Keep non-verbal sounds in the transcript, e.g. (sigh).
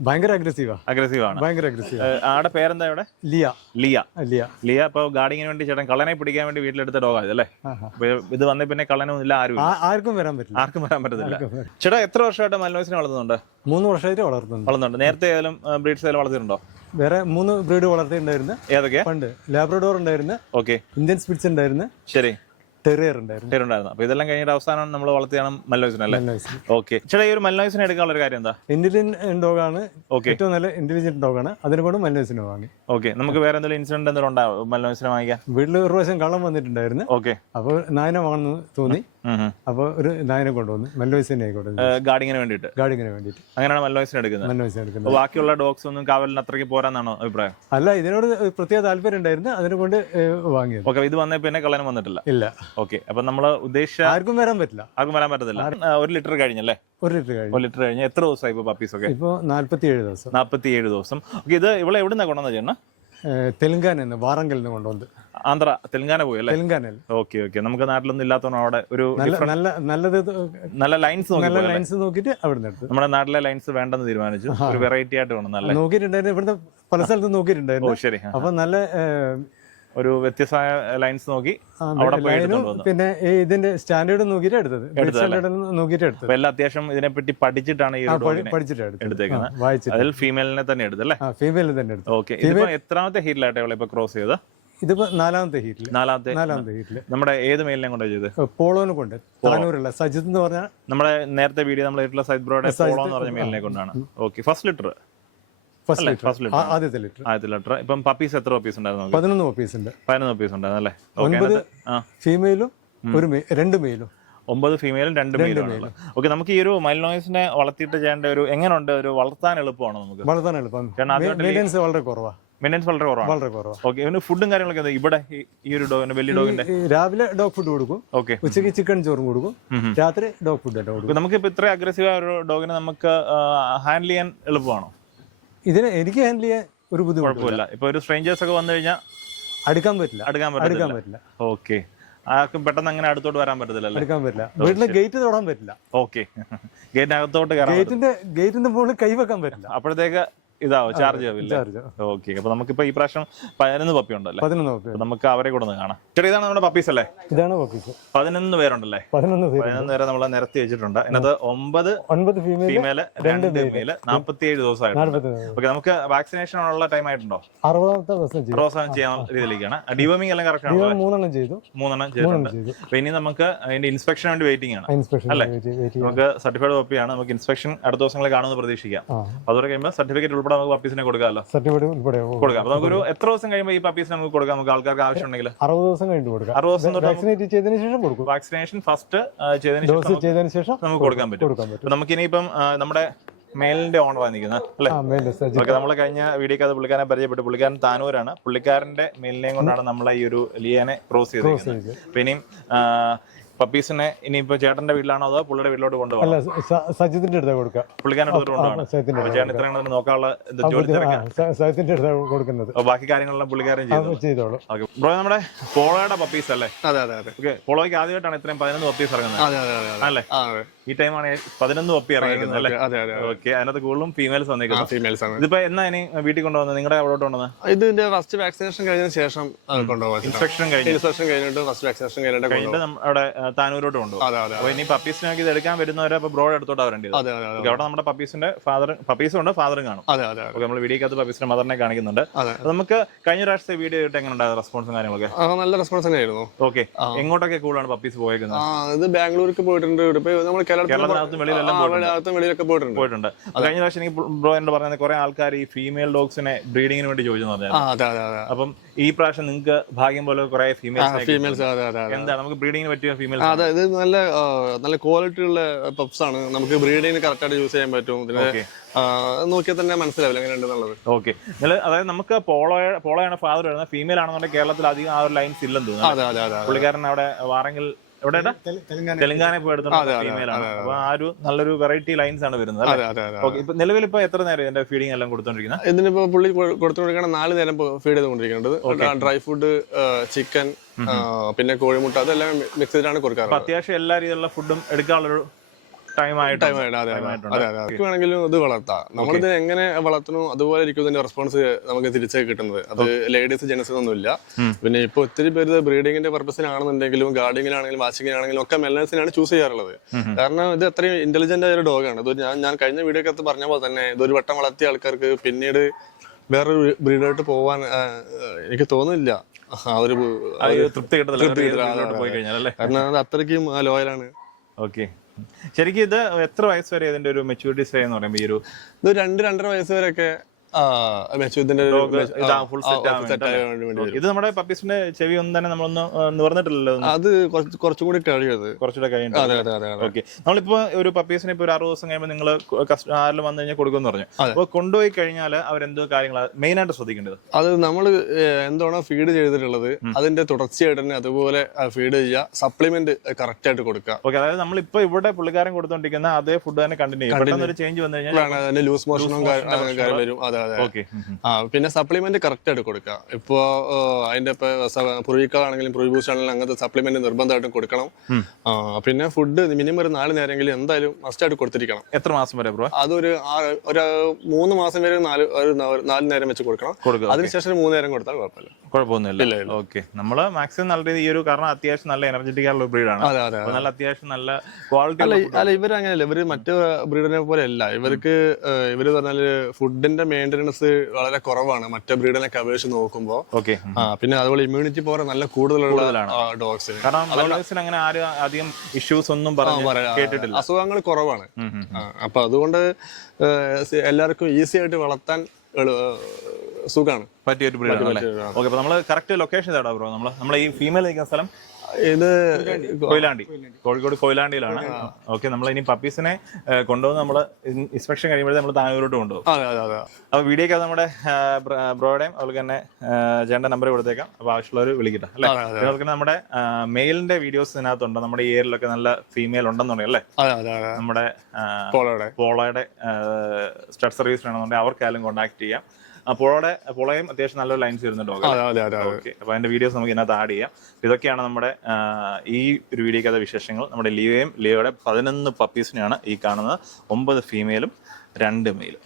ഭയങ്കര അഗ്രസീവാ അഗ്രസീവാണ് ആണ്. ഭയങ്കര അഗ്രസീവ് ആടെ പേരെന്താ ഇവിടെ? ലിയ. ലിയ. ലിയ. ലിയ ഇപ്പൊ ഗാർഡിങ്ങിന് വേണ്ടി ചേട്ടൻ കള്ളനെ പിടിക്കാൻ വേണ്ടി വീട്ടിലെടുത്ത ഡോഗാ ഇതല്ലേ അല്ലേ? ഇത് വന്ന പിന്നെ കള്ളനൊന്നും ഇല്ല ആരും ആർക്കും വരാൻ പറ്റില്ല. ആർക്കും വരാൻ പറ്റത്തില്ല. ചേട്ടാ എത്ര വർഷമായിട്ട് മലനോസിനെ വളർത്തുന്നുണ്ട്? മൂന്ന് വർഷമായിട്ട് വളർത്തുന്നുണ്ട്. വളർന്നുണ്ട് നേരത്തെ ഏതെങ്കിലും ബ്രീഡ്സ് ഏതെങ്കിലും വളർത്തിയിട്ടുണ്ടോ? വേറെ മൂന്ന് ബ്രീഡ് വളർത്തിയിട്ടുണ്ടായിരുന്നു. ഏതൊക്കെയാ പണ്ട്. ലാബ്രഡോർ ഉണ്ടായിരുന്നു. ഓക്കെ. ഇന്ത്യൻ സ്പിറ്റ്സ് ഉണ്ടായിരുന്നു. ശരി. ടെറിയർ ഉണ്ടായിരുന്നു പേരുണ്ടായിരുന്നു അപ്പൊ ഇതെല്ലാം കഴിഞ്ഞിട്ട് അവസാനം നമ്മൾ വളർത്തിയാണ് മൽനോസിനെ അല്ലേ. ഓക്കെ. ചേട്ടാ ഈ ഒരു മൽനോസിനെ എടുക്കാനുള്ള ഒരു കാര്യം എന്താ? ഇന്റലിജന്റ് ഡോഗാണ് ഓക്കെ. ഏറ്റവും നല്ല ഇന്റലിജന്റ് ഡോഗാണ് അതിനെ കൊണ്ട് മൽനോസിനെ വാങ്ങി. ഓക്കെ. നമുക്ക് വേറെ എന്തെങ്കിലും ഇൻസിഡന്റ് എന്തെങ്കിലും ഉണ്ടാവും മൽനോസിനെ വാങ്ങിക്കാൻ? വീട്ടിൽ ഒരു പ്രാവശ്യം കള്ളം വന്നിട്ടുണ്ടായിരുന്നു. ഓക്കെ. അപ്പോൾ നായനെ വാങ്ങണമെന്ന് തോന്നി. അപ്പോൾ ഒരു നായനെ കൊണ്ടുവന്നു മൽനോയ്സിനെ ആയിക്കോട്ടെ ഗാർഡിങ്ങിന് വേണ്ടിയിട്ട്. ഗാർഡിങ്ങിന് വേണ്ടിയിട്ട്. അങ്ങനെയാണ് മെല്ലോയ്സിനെ എടുക്കുന്നത്. മെല്ലോയ്സിനെ എടുക്കുന്നത്. ബാക്കിയുള്ള ഡോഗ്സ് ഒന്നും കാവലിന് അത്രയ്ക്ക് പോരാന്നാണോ അഭിപ്രായം? അല്ല ഇതിനോട് പ്രത്യേക താല്പര്യം ഉണ്ടായിരുന്നു. അതിനെ കൊണ്ട് വാങ്ങിയത്. ഓക്കെ ഇത് വന്നേ പിന്നെ കള്ളനും വന്നിട്ടില്ല. ഇല്ല. ഓക്കെ അപ്പൊ നമ്മൾ ഉദ്ദേശിച്ച ആർക്കും വരാൻ പറ്റില്ല. ആർക്കും വരാൻ പറ്റത്തില്ല. ഒരു ലിറ്റർ കഴിഞ്ഞല്ലേ? ഒരു ലിറ്റർ കഴിഞ്ഞു. ഒരു ലിറ്റർ കഴിഞ്ഞ്. എത്ര ദിവസമായി ഇപ്പൊ പപ്പീസ് ഒക്കെ ഇപ്പോൾ നാല്പത്തിയേഴ് ദിവസം. നാല്പത്തിയേഴ് ദിവസം. ഓക്കെ ഇത് ഇവിടെ എവിടുന്നാ കൊണ്ടുവന്നത് ചേട്ടന? നിന്ന് വാറങ്കലിൽ നിന്ന് കൊണ്ടുവന്ന് ആന്ധ്ര തെലങ്കാന പോയി അല്ലേ? തെലുങ്കാനയിൽ. Okay okay. നമുക്ക് നാട്ടിലൊന്നും ഇല്ലാത്തതാണ് അവിടെ ഒരു നല്ല നല്ല നല്ലത് നല്ല ലൈൻസ് നല്ല? ലൈൻസ് നോക്കിയിട്ട് അവിടെ നിന്ന് നമ്മുടെ നാട്ടിലെ ലൈൻസ് വേണ്ടെന്ന് തീരുമാനിച്ചു. ഒരു വെറൈറ്റി ആയിട്ട് വേണം നല്ല. നോക്കിയിട്ടുണ്ടായിരുന്നു. ഇവിടുത്തെ പല സ്ഥലത്തും നോക്കിയിട്ടുണ്ടായിരുന്നു. ശരി. അപ്പൊ നല്ല ഒരു വ്യത്യസ്തമായ ലൈൻസ് നോക്കി അവിടെ പോയി പിന്നെ ഇതിന്റെ സ്റ്റാൻഡേർഡ് നോക്കിയിട്ട് എടുത്തത്. നോക്കിയിട്ട് എടുത്തത്. എല്ലാം അത്യാവശ്യം ഇതിനെപ്പറ്റി പഠിച്ചിട്ടാണ് ഈ ആ, ഒരു പഠി- ഡോഗിനെ പഠിച്ചിട്ട് എടുത്തത്. എടുത്തേക്കുന്നത്. ആ, വായിച്ചിട്ട് അതിൽ ഫീമെയിലിനെ തന്നെ എടുത്തല്ലേ ഫീമെയിൽ തന്നെ എടുത്തു ഓക്കെ ഇതിപ്പോ എത്രാമത്തെ ഹീറ്റിലായിട്ട് അവളെ ഇപ്പൊ ക്രോസ് ചെയ്ത് ഇതിപ്പോ നാലാമത്തെ ഹീറ്റിൽ നാലാമത്തെ നാലാമത്തെ ഹീറ്റിൽ നമ്മുടെ ഏത് മെയിലിനെ കൊണ്ട് ചെയ്ത് പോളോനെ കൊണ്ട്. താനൂരുള്ള സജിത് എന്ന് പറഞ്ഞാൽ നമ്മുടെ നേരത്തെ വീഡിയോ നമ്മൾ സൈഡ് ബ്രോയുടെ പോളോ എന്ന് പറഞ്ഞ മെയിലിനെ കൊണ്ടാണ്. ഓക്കെ ഫസ്റ്റ് ലിറ്റർ ഫസ്റ്റ് അല്ലേ? ലിറ്റർ First ആദ്യത്തെ ലിറ്റർ ആദ്യത്തെ ലിറ്റർ ഇപ്പം പപ്പീസ് എത്ര പപ്പീസ് ഉണ്ടായിരുന്നു നമുക്ക്? പതിനൊന്ന് പപ്പീസ് ഉണ്ട്. പതിനൊന്ന് പപ്പീസ് ഉണ്ടായിരുന്നു അല്ലേ? ഓക്കെ ഒൻപത് ആ. ഫീമെയിലും ഒരു രണ്ട് മെയിലും ഒമ്പത് ഫീമെയിലും രണ്ട് മെയിലും ആണല്ലോ? ഓക്കെ നമുക്ക് ഈ ഒരു മൈൽനോയ്സിനെ വളർത്തിയിട്ട് ചെയ്യേണ്ട ഒരു എങ്ങനെയുണ്ട്? ഒരു വളർത്താൻ എളുപ്പമാണോ നമുക്ക്? വളർത്താൻ എളുപ്പം. മെയിന്റെനൻസ് വളരെ മെയിന്റെനൻസ് വളരെ കുറവാണ്. വളരെ കുറവാ. ഓക്കെ ഇവന് ഫുഡും കാര്യങ്ങളൊക്കെ ഇവിടെ ഈ- ഒരു ഡോഗിന്റെ വലിയ ഡോഗിന്റെ രാവിലെ ഡോഗ് ഫുഡ് കൊടുക്കും. ഓക്കെ ഉച്ചയ്ക്ക് ചിക്കൻ ചോറും കൊടുക്കും. രാത്രി ഡോഗ് ഫുഡ് കൊടുക്കും. നമുക്ക് ഇപ്പൊ ഇത്ര അഗ്രസീവ് ഒരു ഡോഗിനെ നമുക്ക് ഹാൻഡിൽ ചെയ്യാൻ എളുപ്പമാണോ? ഇതിന് എനിക്ക് ഹാൻഡിൽ ചെയ്യാൻ ഒരു ബുദ്ധിമുട്ടില്ല. കുഴപ്പമില്ല. ഇപ്പൊ ഒരു സ്ട്രേഞ്ചേഴ്സ് ഒക്കെ വന്നു കഴിഞ്ഞാൽ അടുക്കാൻ പറ്റില്ല. അടുക്കാൻ അടുക്കാൻ പറ്റില്ല. പറ്റില്ല ഓക്കെ ആർക്കും പെട്ടെന്ന് അങ്ങനെ അടുത്തോട്ട് വരാൻ പറ്റത്തില്ലല്ലേ? അടുക്കാൻ പറ്റില്ല. വീട്ടിലെ ഗേറ്റ് തൊടാൻ പറ്റില്ല. ഓക്കെ ഗേറ്റിനകത്തോട്ട് (laughs) ഗേറ്റിന്റെ ഗേറ്റിന്റെ മുകളിൽ കൈ വെക്കാൻ പറ്റില്ല. അപ്പോഴത്തേക്ക് ഇതാവും? ചാർജ് ആവില്ല? ഓക്കെ അപ്പൊ നമുക്കിപ്പോ ഈ പ്രാവശ്യം പതിനൊന്ന് പപ്പി ഉണ്ടല്ലേ? പതിനൊന്ന് പപ്പി നമുക്ക് അവരെ കൂടെ ഒന്ന് കാണാം. ചേട്ടാ ഇതാണ് നമ്മുടെ പപ്പീസ് അല്ലേ? ഇതാണ് പപ്പീസ് പതിനൊന്ന് പേരുണ്ടല്ലേ? പതിനൊന്ന് പേര് പതിനൊന്ന് പേരെ നമ്മൾ നിരത്തി വെച്ചിട്ടുണ്ട്. അതിനകത്ത് ഒമ്പത് ഒൻപത് ഫീമെയിൽ രണ്ട് നാൽപ്പത്തി ഏഴ് ദിവസമായിട്ടുണ്ട്. ഓക്കെ നമുക്ക് വാക്സിനേഷൻ ഉള്ള ടൈം ആയിട്ടുണ്ടോ? അറുപതാമത്തെ ദിവസം ചെയ്യാൻ രീതിയിലേക്കാണ്. ഡിവോമിംഗ് എല്ലാം കറക്റ്റ് ആണ്? മൂന്നെണ്ണം ചെയ്തു. മൂന്നെണ്ണം ചെയ്തിട്ടുണ്ട്. അപ്പൊ ഇനി നമുക്ക് അതിന്റെ ഇൻസ്പെക്ഷൻ വേണ്ടി വെയിറ്റിംഗ് ആണ്. അല്ലേ? നമുക്ക് സർട്ടിഫൈഡ് കോപ്പിയാണ് നമുക്ക് ഇൻസ്പെക്ഷൻ അടുത്ത ദിവസങ്ങളിൽ കാണുമെന്ന് പ്രതീക്ഷിക്കാം. അതോടെ കഴിയുമ്പോൾ സർട്ടിഫിക്കറ്റ് ഉൾപ്പെടെ നമുക്ക് പപ്പീസിനെ കൊടുക്കാമല്ലോ. സർട്ടിഫിക്കറ്റ് ഉൾപ്പെടെ കൊടുക്കാം. അപ്പൊ നമുക്കൊരു എത്ര ദിവസം കഴിയുമ്പോൾ ഈ പപ്പീസിനെ നമുക്ക് കൊടുക്കാം? നമുക്ക് ആൾക്കാർക്ക് ആവശ്യമുണ്ടെങ്കിൽ. അറുപത് ദിവസം കഴിഞ്ഞിട്ട് കൊടുക്കാം. അറുപത് ദിവസം വാക്സിനേറ്റ് ചെയ്തതിന് ശേഷം കൊടുക്കും. വാക്സിനേഷൻ ഫസ്റ്റ് ചെയ്തതിന് ശേഷം നമുക്ക് കൊടുക്കാൻ പറ്റും. നമുക്ക് ഇനിയിപ്പം നമ്മുടെ മേലിന്റെ ഓൺ വന്നിരിക്കുന്നത് അല്ലെ? നമ്മൾ കഴിഞ്ഞ വീഡിയോക്ക് അത് പുള്ളിക്കാരനെ പരിചയപ്പെട്ടു. പുള്ളിക്കാരൻ താനൂരാണ്. പുള്ളിക്കാരന്റെ മേലിനെയും കൊണ്ടാണ് നമ്മളെ ഈ ഒരു ലിയനെ ക്രോസ് ചെയ്തിരിക്കുന്നത്. ചെയ്ത്. അപ്പൊ ഇനിയും പപ്പീസിനെ ഇനിയിപ്പോ ചേട്ടന്റെ വീട്ടിലാണോ അതോ പുള്ളിയുടെ വീട്ടിലോട്ട് കൊണ്ടുപോകാം അല്ല സ- സജിത്തിന്റെ അടുത്താണ് കൊടുക്കുക എടുത്തിട്ട് കൊണ്ടുപോകണം? സജിത്തിന്റെ അപ്പൊ ചേട്ടൻ ഇത്രയും നോക്കാനുള്ള ഇത് ജോലി തിരക്കാ? സജിത്തിന്റെ അടുത്താണ് കൊടുക്കുന്നത്. അപ്പൊ ബാക്കി കാര്യങ്ങളെല്ലാം പുള്ളിക്കാരൻ ചെയ്തു ചെയ്തോളൂ. ഓക്കെ. ബ്രോ നമ്മുടെ പോളോയുടെ പപ്പീസ് അല്ലേ? അതെ അതെ അതെ. ഓക്കെ പോളോയ്ക്ക് ആദ്യമായിട്ടാണ് ഇത്രയും പതിനൊന്ന് പപ്പീസ് ഇറങ്ങുന്നത്. അതെ അതെ അതെ അതെ. അല്ലേ? ആ, അതെ. ഈ ടൈമാണ് പതിനൊന്ന് പപ്പി ഇറങ്ങിയിരിക്കുന്നത് അല്ലേ? ഓക്കെ അതിനകത്ത് കൂടുതലും ഫീമെയിൽസ് വന്നിരിക്കുന്നത് ഫീമെയിൽസ് ആണ്. ഇതിപ്പോ എന്നാ ഇനി വീട്ടിൽ കൊണ്ടുവന്നത്? നിങ്ങളുടെ അവിടോട്ട് കൊണ്ടുവന്നത് ഇതിന്റെ ഫസ്റ്റ് വാക്സിനേഷൻ കഴിഞ്ഞ ശേഷം കൊണ്ടുപോകാം ഇൻസ്പെക്ഷൻ കഴിഞ്ഞു. ഇൻസ്പെക്ഷൻ കഴിഞ്ഞിട്ട് ഫസ്റ്റ് വാക്സിനേഷൻ കഴിഞ്ഞിട്ട് അവിടെ താനൂരോട്ട് കൊണ്ടുപോകും. അപ്പൊ ഇനി പപ്പീസിനൊക്കെ ഇത് എടുക്കാൻ വരുന്നവരെ അപ്പൊ ബ്രോഡ് എടുത്തോട്ട് വരേണ്ടത്. ഓക്കെ അവിടെ നമ്മുടെ പപ്പീസിന്റെ ഫാദർ പപ്പീസും ഉണ്ട് ഫാദറും കാണും. ഓക്കെ നമ്മൾ വീഡിയോക്കകത്ത് പപ്പീസിന്റെ മദറിനെ കാണിക്കുന്നുണ്ട്. നമുക്ക് കഴിഞ്ഞ പ്രാവശ്യത്തെ വീഡിയോ ഇട്ട് എങ്ങനെ ഉണ്ടായത് റെസ്പോൺസും കാര്യങ്ങളൊക്കെ? നല്ല റെസ്പോൺസ് തന്നെയായിരുന്നു. ഓക്കെ എങ്ങോട്ടൊക്കെ കൂടുതലാണ് പപ്പീസ് പോയേക്കുന്നത്? ഇത് ബാംഗ്ലൂർക്ക് പോയിട്ടുണ്ട്. ഇവിടെ നമ്മൾ കേരളത്തിനകത്തും വെളിയിലൊക്കെ പോയിട്ടുണ്ട്. പോയിട്ടുണ്ട്. കഴിഞ്ഞ പ്രാവശ്യം എനിക്ക് ബ്രോ എന്നോട് പറഞ്ഞത് കുറെ ആൾക്കാർ ഈ ഫീമെയിൽ ഡോഗ്സിനെ ബ്രീഡിങ്ങിന് വേണ്ടി ചോദിച്ചു പറഞ്ഞു ആ അതെ അതെ അതെ. അപ്പം ഈ പ്രാവശ്യം നിങ്ങൾക്ക് ഭാഗ്യം പോലെ കുറെ ഫീമെയിൽസ് എന്താ നമുക്ക് ബ്രീഡിങ്ങിന് പറ്റിയ ഫീമെയിൽ ഫീമെയിൽസ് അതെ ഇത് നല്ല നല്ല ക്വാളിറ്റി ഉള്ള പപ്സ് ആണ്. നമുക്ക് ബ്രീഡിങ്ങിന് കറക്റ്റ് ആയിട്ട് യൂസ് ചെയ്യാൻ പറ്റും. ഇതിന് നോക്കിയാൽ തന്നെ മനസ്സിലാവില്ല എങ്ങനെയുണ്ടെന്നുള്ളത്. ഓക്കെ അതായത് നമുക്ക് പോളോ പോളോയാണ് ഫാദർ വരുന്നത്. ഫീമെയിൽ ആണെന്നുണ്ടെങ്കിൽ കേരളത്തിൽ അധികം ആ ഒരു ലൈൻസ് ഇല്ലെന്ന് തോന്നുന്നു. പുള്ളിക്കാരൻ അവിടെ വാറെങ്കിൽ എവിടെ തെലുങ്കാന പോയി. അപ്പൊ ആ ഒരു നല്ലൊരു വെറൈറ്റി ലൈൻസ് ആണ് വരുന്നത് അല്ലേ? അതെ അതെ അതെ ഓക്കെ ഇപ്പൊ നിലവിൽ ഇപ്പൊ എത്ര നേരം ഇതിന്റെ ഫീഡിംഗ് എല്ലാം കൊടുത്തോണ്ടിരിക്കുന്നത് ഇതിനിപ്പോ പുള്ളി കൊടുത്തോണ്ടിരിക്കണം നാല് നേരം ഫീഡ് ചെയ്തുകൊണ്ടിരിക്കുന്നത് ഡ്രൈ ഫുഡ് ചിക്കൻ പിന്നെ കോഴിമുട്ട അതെല്ലാം മിക്സ് ചെയ്തിട്ടാണ് കൊടുക്കാറ് അത്യാവശ്യം എല്ലാ രീതിയിലുള്ള ഫുഡും എടുക്കാനുള്ളൊരു ടൈം ആയിട്ട് ടൈം ആയിട്ട് അതെ അതെ. അതെ അതെ നമുക്ക് വേണമെങ്കിലും ഇത് വളർത്താം. നമ്മളിത് എങ്ങനെ വളർത്തണോ അതുപോലെ ഇരിക്കും ഇതിന്റെ റെസ്പോൺസ് നമുക്ക് തിരിച്ചായി കിട്ടുന്നത്. അത് ലേഡീസ് ജെൻസ് ഒന്നുമില്ല. പിന്നെ ഇപ്പൊ ഒത്തിരി പേര് ബ്രീഡിങ്ങിന്റെ പർപ്പസിനാണെന്നുണ്ടെങ്കിലും ഗാർഡിങ്ങിലാണെങ്കിലും വാച്ചിങ്ങിനാണെങ്കിലും ഒക്കെ മെല്ലൻസിനാണ് ചൂസ് ചെയ്യാറുള്ളത്. കാരണം ഇത് അത്രയും ഇന്റലിജന്റ് ആയ ഒരു ഡോഗാണ് ഇത് ഞാൻ ഞാൻ കഴിഞ്ഞ വീഡിയോ അകത്ത് പറഞ്ഞ പോലെ തന്നെ ഇതൊരു വട്ടം വളർത്തിയ ആൾക്കാർക്ക് പിന്നീട് വേറൊരു ബ്രീഡായിട്ട് പോവാൻ എനിക്ക് തോന്നുന്നില്ല. ആ ഒരു തൃപ്തി കഴിഞ്ഞാൽ കാരണം അത് അത്രയ്ക്കും ലോയലാണ് ഓക്കെ ശരിക്കും ഇത് എത്ര വയസ്സ് വരെ ഇതിന്റെ ഒരു മെച്ചൂരിറ്റി സ്റ്റേ എന്ന് പറയുമ്പോൾ ഈ ഒരു ഇത് രണ്ട് രണ്ടര വയസ്സ് വരെയൊക്കെ ഇതാ നമ്മുടെ പപ്പീസിന്റെ ചെവി ഒന്നും തന്നെ നമ്മളൊന്ന് നിവർന്നിട്ടില്ലല്ലോ അത് കുറച്ച് കുറച്ചും കൂടി കഴിയത് കുറച്ചുകൂടെ അതെ ഓക്കെ. നമ്മളിപ്പോ ഒരു പപ്പീസിനെ ഇപ്പൊ ഒരു അറുപത് ദിവസം കഴിയുമ്പോൾ നിങ്ങൾ ആരിലും വന്നു കഴിഞ്ഞാൽ കൊടുക്കുമെന്ന് പറഞ്ഞു. അപ്പൊ അപ്പോൾ കൊണ്ടുപോയി കഴിഞ്ഞാൽ അവരെന്തോ കാര്യങ്ങളാണ് മെയിൻ ആയിട്ട് ശ്രദ്ധിക്കേണ്ടത് അത് നമ്മൾ എന്താണോ ഫീഡ് ചെയ്തിട്ടുള്ളത് അതിന്റെ തുടർച്ചയായിട്ട് തന്നെ അതുപോലെ ഫീഡ് ചെയ്യുക സപ്ലിമെന്റ് കറക്റ്റ് ആയിട്ട് കൊടുക്കുക. ഓക്കെ. അതായത് നമ്മളിപ്പോ ഇവിടെ പുള്ളിക്കാരൻ കൊടുത്തോണ്ടിരിക്കുന്ന അതേ ഫുഡ് തന്നെ കണ്ടിന്യൂ ചെയ്യും. ഒരു ചേഞ്ച് വന്നു കഴിഞ്ഞാൽ ലൂസ് മോഷനും കാര്യം വരും. അതെ. അതെ. ആ പിന്നെ സപ്ലിമെന്റ് കറക്റ്റ് ആയിട്ട് കൊടുക്കുക. ഇപ്പോ അതിന്റെ ഇപ്പൊ പുറിയിക്കാണെങ്കിലും പുറി ബൂസ്റ്റ് ആണെങ്കിലും അങ്ങനത്തെ സപ്ലിമെന്റ് നിർബന്ധമായിട്ടും കൊടുക്കണം. പിന്നെ ഫുഡ് മിനിമം ഒരു നാല് നേരമെങ്കിലും എന്തായാലും മസ്റ്റ് ആയിട്ട് കൊടുത്തിരിക്കണം. എത്ര മാസം വരെ ബ്രോ? അതൊരു ഒരു മൂന്ന് മാസം വരെ നാല് ഒരു നാല് നേരം വെച്ച് കൊടുക്കണം. അതിനുശേഷം മൂന്ന് നേരം കൊടുത്താൽ കുഴപ്പമില്ല. കുഴപ്പമൊന്നുമില്ല. ഓക്കെ. നമ്മൾ മാക്സിമം നല്ല രീതി ഈ ഒരു കാരണം അത്യാവശ്യം നല്ല എനർജറ്റിക് ആയിട്ടുള്ള ബ്രീഡാണ് നല്ല അത്യാവശ്യം നല്ല ക്വാളിറ്റി അല്ല ഇവർ അങ്ങനെയല്ല. ഇവർ മറ്റു ബ്രീഡിനെ പോലെ അല്ല. ഇവർക്ക് ഇവർ ഇവർ പറഞ്ഞാൽ ഫുഡിന്റെ മെയിന്റനൻസ് വളരെ കുറവാണ്. മറ്റേ ബ്രീഡിനെ അപേക്ഷിച്ച് നോക്കുമ്പോൾ ഓക്കെ ആ പിന്നെ അതുപോലെ ഇമ്മ്യൂണിറ്റി പവർ നല്ല കൂടുതലുള്ള. ഡോഗ്സ് കാരണം അങ്ങനെ ആരും അധികം ഇഷ്യൂസ് ഒന്നും പറഞ്ഞ് കേട്ടിട്ടില്ല. അസുഖങ്ങൾ കുറവാണ്. അപ്പൊ അതുകൊണ്ട് എല്ലാവർക്കും ഈസി ആയിട്ട് വളർത്താൻ എളു- സുഖാണ്. പറ്റിയ ഒരു ബ്രീഡാണ് അല്ലേ? ഓക്കെ അപ്പൊ നമ്മൾ കറക്റ്റ് ലൊക്കേഷൻ ഏതാ ബ്രോ നമ്മൾ നമ്മളെ ഈ ഫീമെയിൽ നിൽക്കുന്ന സ്ഥലം ഇത് കൊയിലാണ്ടി. കോഴിക്കോട് കൊയിലാണ്ടിയിലാണ്. ഓക്കെ നമ്മൾ ഇനി പപ്പീസിനെ കൊണ്ടുവന്ന് നമ്മൾ ഇൻസ്പെക്ഷൻ കഴിയുമ്പോഴേ നമ്മൾ താനൂരോട്ട് കൊണ്ടുപോകും. അപ്പൊ വീഡിയോക്ക് നമ്മുടെ ബ്രോയുടെയും അതുപോലെ തന്നെ ചേട്ടന്റെ നമ്പർ കൊടുത്തേക്കാം. അപ്പൊ ആവശ്യമുള്ളവർ വിളിക്കട്ടെ അല്ലേ? അതെ, അതെ. അതുപോലെ തന്നെ നമ്മുടെ മെയിലിന്റെ വീഡിയോസ് ഇതിനകത്തുണ്ട്. നമ്മുടെ ഈ ഏരിയയിലൊക്കെ നല്ല ഫീമെയിൽ ഉണ്ടെന്നുണ്ടെങ്കിൽ അല്ലേ? നമ്മുടെ പോളോയുടെ. പോളയുടെ സ്റ്റഡ് സർവീസ് വേണമെന്നുണ്ടെങ്കിൽ അവർക്കായാലും കോൺടാക്ട് ചെയ്യാം. ആ, പുളയും പോളയും അത്യാവശ്യം നല്ലൊരു ലൈൻസ് വരുന്ന ഡോഗ് ഓക്കെ. അപ്പൊ അതിന്റെ വീഡിയോസ് നമുക്ക് ഇതിനകത്ത് ആഡ് ചെയ്യാം. ഇതൊക്കെയാണ് നമ്മുടെ ഈ ഒരു വീഡിയോക്കകത്തെ വിശേഷങ്ങൾ. നമ്മുടെ ലിയോയും ലിയോയുടെ പതിനൊന്ന് പപ്പീസിനെയാണ് ഈ കാണുന്നത്. ഒമ്പത് ഫീമെയിലും രണ്ട് മെയിലും